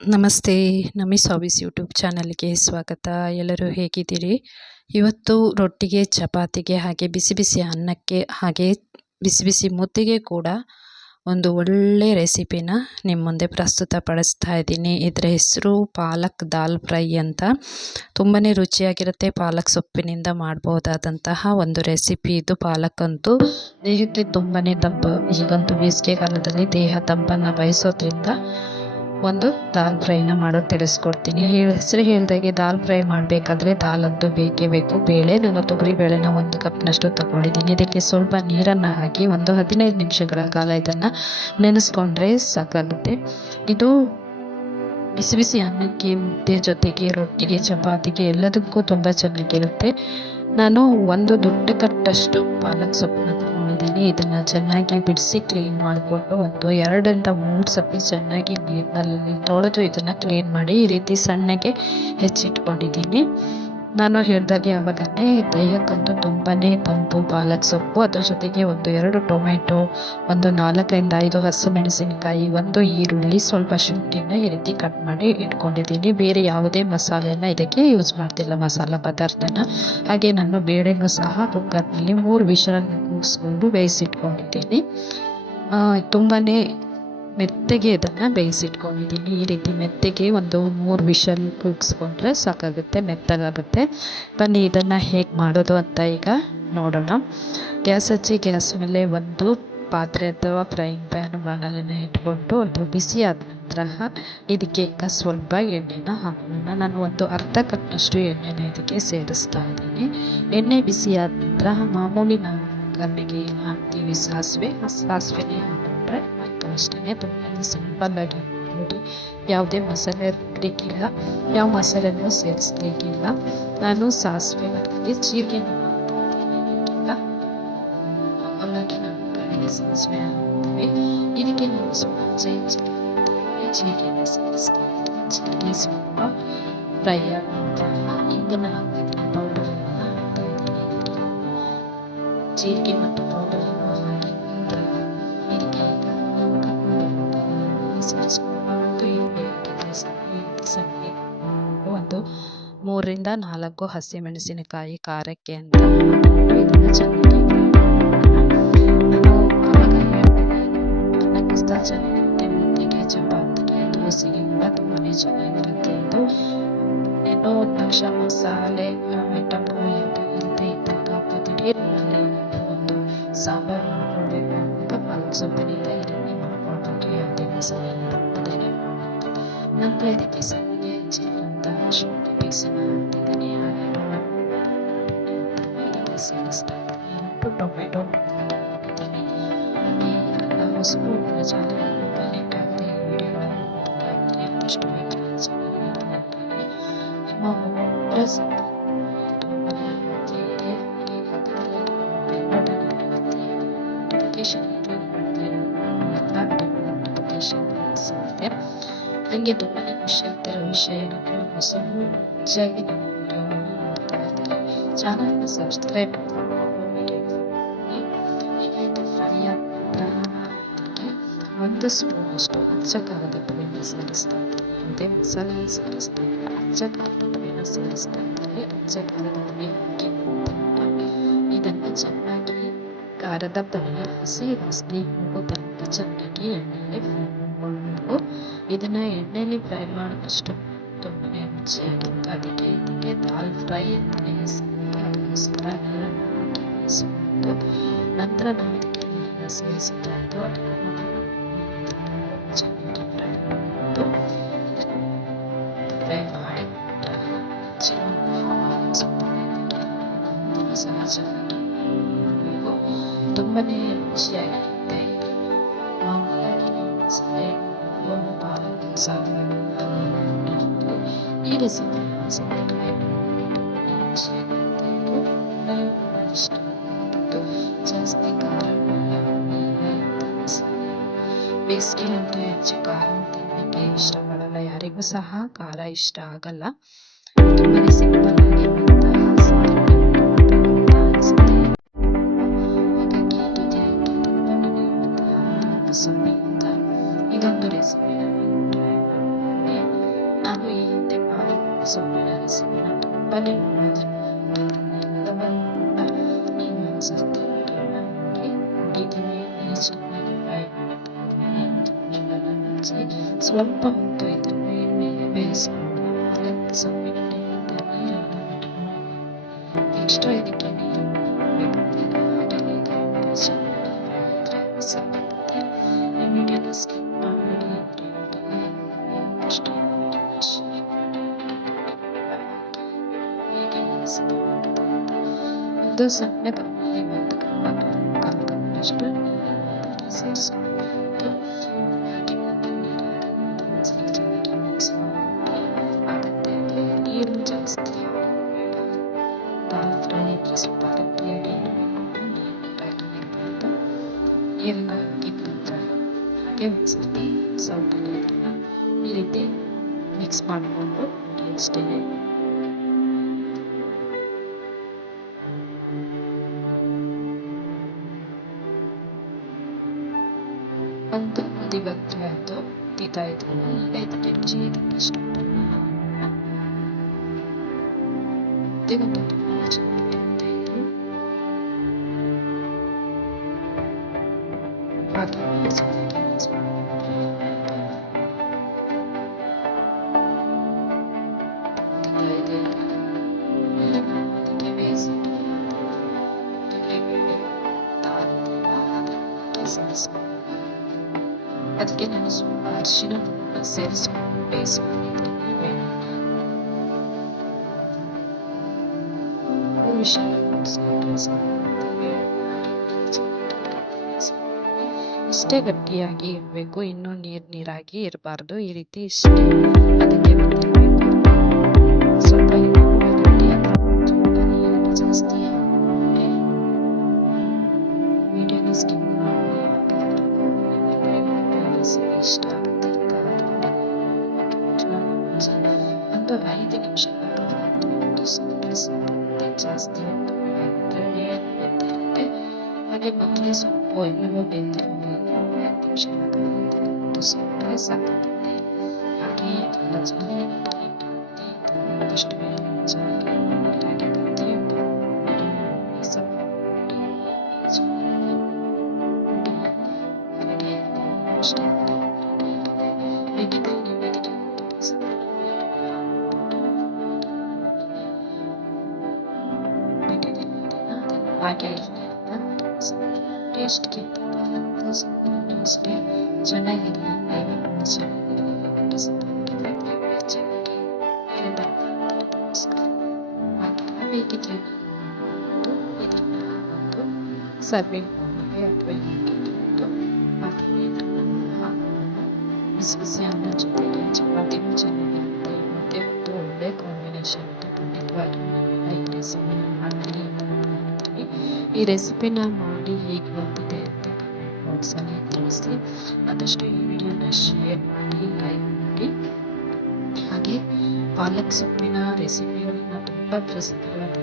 ನಮಸ್ತೆ. ನಮಿಸ್ hobbies YouTube ಚಾನಲ್‌ಗೆ ಸ್ವಾಗತ. ಎಲ್ಲರೂ ಹೇಗಿದ್ದೀರಿ? ಇವತ್ತು ರೊಟ್ಟಿಗೆ, ಚಪಾತಿಗೆ, ಹಾಗೆ ಬಿಸಿ ಬಿಸಿ ಅನ್ನಕ್ಕೆ, ಹಾಗೆ ಬಿಸಿ ಬಿಸಿ ಮುದ್ದೆಗೆ ಕೂಡ ಒಂದು ಒಳ್ಳೆ ರೆಸಿಪಿನ ನಿಮ್ಮ ಮುಂದೆ ಪ್ರಸ್ತುತಪಡಿಸ್ತಾ ಇದ್ದೀನಿ. ಇದರ ಹೆಸರು ಪಾಲಕ್ ದಾಲ್ ಫ್ರೈ ಅಂತ. ತುಂಬಾ ರುಚಿಯಾಗಿರುತ್ತೆ. ಪಾಲಕ್ ಸೊಪ್ಪಿನಿಂದ ಮಾಡ್ಬೋದಾದಂತಹ ಒಂದು ರೆಸಿಪಿ ಇದು. ಪಾಲಕ್ ಅಂತೂ ದೇಹಕ್ಕೆ ತುಂಬಾ ತಂಪು. ಈಗಂತೂ ಬೇಸಿಗೆ ಕಾಲದಲ್ಲಿ ದೇಹ ತಂಪನ್ನು ಬಯಸೋದ್ರಿಂದ ಒಂದು ದಾಲ್ ಫ್ರೈನ ಮಾಡೋದು ತಿಳಿಸ್ಕೊಡ್ತೀನಿ. ಹೆಸರು ಹೇಳ್ದಾಗೆ ದಾಲ್ ಫ್ರೈ ಮಾಡಬೇಕಾದ್ರೆ ದಾಲ್ ಅಂತೂ ಬೇಕೇ ಬೇಕು. ನಾನು ತೊಗರಿ ಬೇಳೆನ 1 ಕಪ್ನಷ್ಟು ತಗೊಂಡಿದ್ದೀನಿ. ಇದಕ್ಕೆ ಸ್ವಲ್ಪ ನೀರನ್ನು ಹಾಕಿ ಒಂದು 15 ನಿಮಿಷಗಳ ಕಾಲ ಇದನ್ನು ನೆನೆಸ್ಕೊಂಡ್ರೆ ಸಾಕಾಗುತ್ತೆ. ಇದು ಬಿಸಿ ಬಿಸಿ ಅನ್ನಕ್ಕೆ, ಮುದ್ದೆ ಜೊತೆಗೆ, ರೊಟ್ಟಿಗೆ, ಚಪಾತಿಗೆ ಎಲ್ಲದಕ್ಕೂ ತುಂಬ ಚೆನ್ನಾಗಿರುತ್ತೆ. ನಾನು ಒಂದು ದೊಡ್ಡ ಕಟ್ಟಷ್ಟು ಪಾಲಕ್ ಸೊಪ್ಪನ್ನ ತಗೊಂಡಿದ್ದೀನಿ. ಇದನ್ನು ಚೆನ್ನಾಗಿ ಬಿಡಿಸಿ ಕ್ಲೀನ್ ಮಾಡಿಕೊಂಡು ಒಂದು 2ರಿಂದ 3 ಸತಿ ಚೆನ್ನಾಗಿ ನೀರಿನಲ್ಲಿ ತೊಳೆದು ಇದನ್ನು ಕ್ಲೀನ್ ಮಾಡಿ ಈ ರೀತಿ ಸಣ್ಣಗೆ ಹೆಚ್ಚಿಟ್ಕೊಂಡಿದ್ದೀನಿ. ನಾನು ಹೇಳ್ದಾಗೆ ಆವಾಗಲೇ ದೇಹಕ್ಕಂತೂ ತುಂಬಾ ತಂಪು ಪಾಲಕ್ ಸೊಪ್ಪು. ಅದ್ರ ಜೊತೆಗೆ ಒಂದು 2 ಟೊಮೆಟೊ, ಒಂದು 4ರಿಂದ 5 ಹಸಿಮೆಣಸಿನಕಾಯಿ, ಒಂದು ಈರುಳ್ಳಿ, ಸ್ವಲ್ಪ ಶುಂಠಿನ ಈ ರೀತಿ ಕಟ್ ಮಾಡಿ ಇಟ್ಕೊಂಡಿದ್ದೀನಿ. ಬೇರೆ ಯಾವುದೇ ಮಸಾಲೆನ ಇದಕ್ಕೆ ಯೂಸ್ ಮಾಡ್ತಿಲ್ಲ, ಮಸಾಲ ಪದಾರ್ಥನ. ಹಾಗೆ ನಾನು ಬೇಳೆನೂ ಸಹ ಕುಕ್ಕರ್ನಲ್ಲಿ 3 ವಿಷಲ್ ಕೂಗಿಸ್ಕೊಂಡು ಬೇಯಿಸಿಟ್ಕೊಂಡಿದ್ದೀನಿ. ತುಂಬಾ ಮೆತ್ತಗೆ ಇದನ್ನು ಬೇಯಿಸಿಟ್ಕೊಂಡಿದ್ದೀನಿ. ಈ ರೀತಿ ಮೆತ್ತಗೆ ಒಂದು 3 ವಿಷಲ್ ಕೂಗಿಸ್ಕೊಂಡ್ರೆ ಸಾಕಾಗುತ್ತೆ, ಮೆತ್ತಗಾಗುತ್ತೆ. ಬನ್ನಿ ಇದನ್ನು ಹೇಗೆ ಮಾಡೋದು ಅಂತ ಈಗ ನೋಡೋಣ. ಗ್ಯಾಸ್ ಹಚ್ಚಿ ಗ್ಯಾಸ್ ಮೇಲೆ ಒಂದು ಪಾತ್ರೆ ಅಥವಾ ಫ್ರೈಯಿಂಗ್ ಪ್ಯಾನ್ ಬಾಣಲೆನ ಇಟ್ಕೊಂಡು ಅದು ಬಿಸಿ ಆದ ನಂತರ ಇದಕ್ಕೆ ಈಗ ಸ್ವಲ್ಪ ಎಣ್ಣೆನ ಹಾಕೋಣ. ನಾನು ಒಂದು ಅರ್ಧ ಕಪ್ನಷ್ಟು ಎಣ್ಣೆನ ಇದಕ್ಕೆ ಸೇರಿಸ್ತಾ ಇದ್ದೀನಿ. ಎಣ್ಣೆ ಬಿಸಿ ಆದ ನಂತರ ಮಾಮೂಲಿ ನಾವು ಒಗ್ಗರಣೆಗೆ ಏನು ಹಾಕ್ತೀವಿ ಸಾಸಿವೆನೇ ಹಾಕೊಂಡ್ರೆ ಆಯಿತು, ಅಷ್ಟೇ. ತುಂಬ ಸಿಂಪಲ್ಲಾಗಿ ನೋಡಿ, ಯಾವುದೇ ಮಸಾಲೆ ಬೇಕಿಲ್ಲ, ಯಾವ ಮಸಾಲೆನೂ ಸೇರಿಸ್ಬೇಕಿಲ್ಲ. ನಾನು ಸಾಸಿವೆ ಹಾಕಿ ಜೀರಿಗೆ ಸಾಸಿವೆ ಹಾಕ್ತೀವಿ. ಇದಕ್ಕೆ ನಾವು ಸ್ವಲ್ಪ ಜೀರಿಗೆನ ಸೇರಿಸ್ತೀವಿ. ಜೀರಿಗೆ ಸ್ವಲ್ಪ ಫ್ರೈ ಆಗುತ್ತೆ. ಇದನ್ನು ಹಾಕಿ ಪೌಡರನ್ನು ಹಾಕ್ತಾ ಇದ್ದೀನಿ. ಜೀರಿಗೆ ಮತ್ತು ಪೌಡರನ್ನು ಹಾಕಿ ಇದಕ್ಕೆ ಸೇರಿಸ್ಕೊಂಡು ಸಣ್ಣಗೆ ಒಂದು 3ರಿಂದ 4 ಹಸಿಮೆಣಸಿನಕಾಯಿ ಖಾರಕ್ಕೆ ಅಂತ ಇದನ್ನು ಚೆನ್ನಾಗಿ ಚೆನ್ನಾಗಿರುತ್ತೆ. ಮುದ್ದೆಗೆ, ಚಪಾತಿಗೆ, ದೋಸೆಗೆ ಕೂಡ ತುಂಬಾ ಚೆನ್ನಾಗಿರುತ್ತೆ. ಇದು ಏನೋ ತಕ್ಷ ಮಸಾಲೆ ಐಟಮು ಇಲ್ಲದೆ ಇದ್ದಾಗ ದಿಢೀರ್ನಲ್ಲಿ ಒಂದು ಸಾಂಬಾರು ಮಾಡ್ಕೊಳ್ಬೇಕು ಅಂತ ಪಾಲಕ್ ಸೊಪ್ಪಿನಿಂದ ಈ ರೀತಿ ಮಾಡ್ಕೊಳ್ಬೋದು. ಯಾವುದೇ ಮಸಾಲೆ ತಪ್ಪದೇನೆ ಮಾಡ್ಬೋದು. ನಂತರ ಇದಕ್ಕೆ ಸಣ್ಣಗೆ ಹೆಚ್ಚಿರುವಂತಹ ಶುಂಠಿ ಪೀಸನ್ನು ಹಾಕ್ತಿದ್ದೀನಿ. ಹಾಗೆ ಟೊಮೆಟೊ ಸೇರಿಸ್ತಾ ಇದ್ದೀನಿ. 2 ಟೊಮೆಟೊ ಹಾಕಿದ್ದೀನಿ. ಹಾಗೆ ನಾವು ಸ್ಪೂನ್ ಬೇಕಾಗುತ್ತೆ. ವಿಡಿಯೋಗಳನ್ನು ನೋಡ್ತಾ ಇದ್ದೀನಿ. ಅಷ್ಟು ನನಗೆ ತುಂಬಾ ಖುಷಿ ಆಗ್ತಿರೋ ವಿಷಯ ಏನಂದರೆ ಹೊಸಬರು ಹೆಚ್ಚಾಗಿ ನಮ್ಮ ವಿಡಿಯೋವನ್ನು ನೋಡ್ತಾ ಇದ್ದಾರೆ. ಚಾನಲ್ನ ಸಬ್ಸ್ಕ್ರೈಬ್ ಫ್ರೈ ಒಂದು ಸ್ಪೂನಷ್ಟು ಅಚ್ಚ ಖಾರದ ಪುಡಿನ ಸೇರಿಸ್ತಾ ಇದ್ದೀನಿ. ಯಾವುದೇ ಮಸಾಲೆ ಸೇರಿಸ್ತಾ ಇದ್ದೀನಿ. ಅಚ್ಚ ಖಾರದ ಪುಡಿನ ಸೇರಿಸ್ತಾ ಇದ್ದೀನಿ. ಅಚ್ಚ ಖಾರದ ಪುಡಿ ಹಾಕಿ ಇದನ್ನು ಚೆನ್ನಾಗಿ ಖಾರದ ಪುಡಿ ಹಸಿ ವಾಸನೆ ಹೋಗೋ ತನಕ ಚೆನ್ನಾಗಿ ಎಣ್ಣೆಯಲ್ಲಿ ಫ್ರೈ ಮಾಡಿಕೊಂಡು ಇದನ್ನು ಎಣ್ಣೆಯಲ್ಲಿ ಫ್ರೈ ಮಾಡಿದಷ್ಟು ತುಂಬಾ ರುಚಿಯಾಗಿರುತ್ತೆ. ಅದಕ್ಕೆ ಇದಕ್ಕೆ ದಾಲ್ ಫ್ರೈ ಅಂತಲೇ ಹೆಸರು. ನಂತರ ನಾವು ಇದಕ್ಕೆ ನೀರನ್ನು ಸೇರಿಸಿಕೊಂಡು ಚೆನ್ನಾಗಿ ಫ್ರೈ ಮಾಡಿಕೊಂಡು ತುಂಬಾ ರುಚಿಯಾಗಿರುತ್ತೆ. ಮಸಾಲೆ ಪಾಲಕ್ ಮಸಾಲೆ ಈ ರೆಸಿಪಿ ಜಾಸ್ತಿ ಖಾರ ಬೇಸಿಗೆಯಂತೂ ಹೆಚ್ಚು ಖಾರ ತಿನ್ನಲಿಕ್ಕೆ ಇಷ್ಟಪಡಲ್ಲ, ಯಾರಿಗೂ ಸಹ ಖಾರ ಇಷ್ಟ ಆಗಲ್ಲ. ತುಂಬಾ ಸಿಂಪಲ್ ಆಗಿರುವಂತಹ ಹಾಗಾಗಿ ಇದೊಂದು ರೆಸಿಪಿನ ಟ್ರೈ ಮಾಡಿ. ಸೊಪ್ಪಿನ ರೆಸಿಪಿನ ತುಂಬಾನೇ ಒಂದ್ಸತಿ ಮಾಡಿ ಇದನ್ನೇ ಸ್ವಲ್ಪ ಹೊತ್ತು ಇದನ್ನು ಎಣ್ಣೆಗೆ ಬೇಯಿಸಿಕೊಂಡು ಪಾಲಕ್ ಸೊಪ್ಪಿನ ಎಕ್ಸ್ಟ್ರಾ ಇದಕ್ಕೆ ನೀರು ಇಮಿಡಿಯೇಟ್ಲಿ ಸ್ಕಿಪ್ ಮಾಡಿ ಅಷ್ಟೇ ಒಂದು ಸಣ್ಣ ಕಪ್ಪಲ್ಲಿ ಒಂದು ಕಾಲು ಕಪ್ಪಷ್ಟು ಸೇರಿಸ್ಕೊಂಡು ಆಗುತ್ತೆ ನೀರು ಜಾಸ್ತಿ ಫ್ರೈಗೆ ಸ್ವಲ್ಪ ಗಟ್ಟಿಯಾಗಿ ನೀರನ್ನು ಹಾಕಿದ ನಂತರ ಹಾಗೆ ಒಂದ್ಸತಿ ಸ್ವಲ್ಪ ಈ ರೀತಿ ಮಿಕ್ಸ್ ಮಾಡಿಕೊಂಡು ಅಷ್ಟೇ. ಒಂದು ಕುದಿ ಬಂದರೆ ಅದು ಕುದೀತಾ ಇದ್ದೀನಿ. ಇದಕ್ಕೆ ರುಚಿ ಇದಕ್ಕಿಷ್ಟು ಒಂದು ಅದಕ್ಕೆ ನಾನು ಸ್ವಲ್ಪ ಅರಿಶಿನ ಸೇರಿಸ್ಕೊಂಡು ಬೇಯಿಸ್ಕೊಂಡಿದ್ದೀನಿ. ಇಷ್ಟೇ ಗಟ್ಟಿಯಾಗಿ ಇರಬೇಕು, ಇನ್ನೂ ನೀರಾಗಿ ಇರಬಾರ್ದು. ಈ ರೀತಿ ಇಷ್ಟೇ. ಅದಕ್ಕೆ ಸ್ವಲ್ಪ ಜಾಸ್ತಿ ವಿಡಿಯೋನ ಸ್ಕಿಪ್ ಮಾಡಿ ಇಷ್ಟ ಆಗುತ್ತೆ ಒಂದು 5 ನಿಮಿಷ ಜಾಸ್ತಿ ಹಾಗೆ ಮೊದಲೇ ಸೊಪ್ಪು ಎಲ್ಲವೂ ಬೆಂದಿರಬೇಕು. 5 ನಿಮಿಷ ಸೊಪ್ಪೆ ಸಾಕಾಗುತ್ತೆ. ಹಾಗೆ ಎಲ್ಲ ಚೆನ್ನಾಗಿ ಆದಷ್ಟು ಹಾಗೆ ಟೇಸ್ಟ್ಗೆ ಅಷ್ಟೇ ಚೆನ್ನಾಗಿದೆ. ಬೇಕಿದ್ರೆ ಸರ್ವಿಂಗ್ ಬಿಸಿ ಬಿಸಿ ಅನ್ನ ಜೊತೆಗೆ ಚಪಾತಿನೂ ಚೆನ್ನಾಗಿರುತ್ತೆ. ಮತ್ತೆ ಒಂದು ಒಳ್ಳೆ ಕಾಂಬಿನೇಷನ್ ಅಂತ ಖಂಡಿತವಾಗಿ ರೆಸಿಪಿನ ಮಾಡಿ. ಈ ರೆಸಿಪಿನ ಮಾಡಿ ಹೇಗೆ ಬಂದಿದೆ ಅಂತ ಬಾಕ್ಸಲ್ಲಿ ತಿಳಿಸಿ. ಆದಷ್ಟು ಈ ವಿಡಿಯೋನ ಶೇರ್ ಮಾಡಿ, ಲೈಕ್ ಮಾಡಿ. ಹಾಗೆ ಪಾಲಕ್ ಸೊಪ್ಪಿನ ರೆಸಿಪಿಗಳನ್ನ ತುಂಬ ರೆಸಿಪಿಗಳನ್ನ